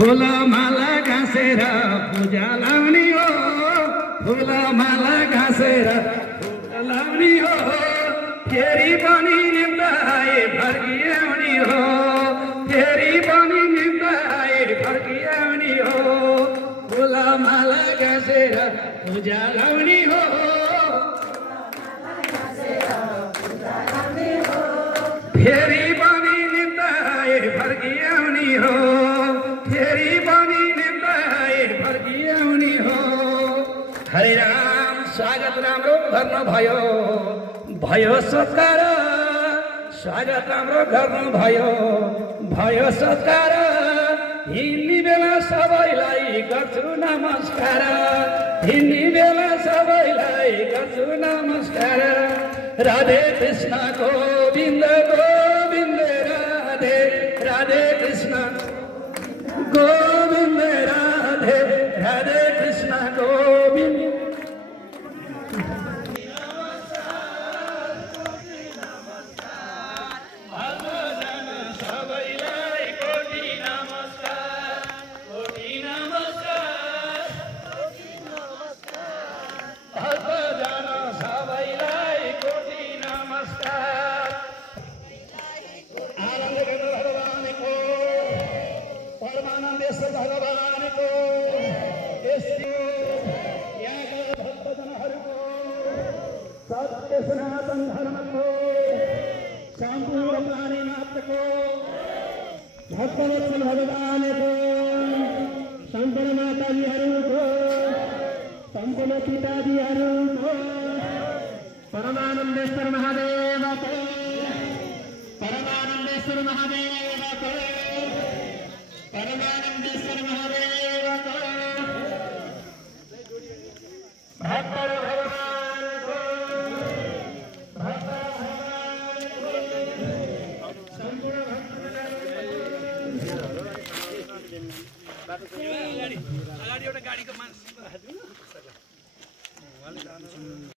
फुलमाला घाँसेर पूजा लाउने हो फुलमाला घाँसेर पूजा लाउने हो फेरि पनि निम्ताए फर्किआउने हो फेरि पनि निम्ताए फर्किआउने हो फुलमाला घाँसेर पूजा लाउने हो फेरि पनि निम्ताए फर्किआउने हो फेरि पनि निम्ताए फर्किआउने हो हरे राम स्वागत राम्रो गर्नुभयो भयो सत्कार स्वागत राम्रो गर्नुभयो भयो सत्कार हिँड्ने बेला सबैलाई गर्छु नमस्कार हिँड्ने बेला सबैलाई गर्छु नमस्कार राधे कृष्ण गोविन्द गोविन्द राधे राधे कृष्ण गोविन्द राधे राधे कृष्ण गोविन्द परमानन्देश्वर भगवानको यहाँका भक्तजनहरूको सत्य सनातन धर्मको सम्पूर्ण प्राणी मात्रको भक्तवत्सल भगवानको सम्पूर्ण माताजीहरूको सम्पूर्ण पिताजीहरूको परमानन्देश्वर महादेवको परमानन्देश्वर महादेवको परमानन्देश्वर महादेवको भक्तर भगवानको सम्पूर्ण भक्त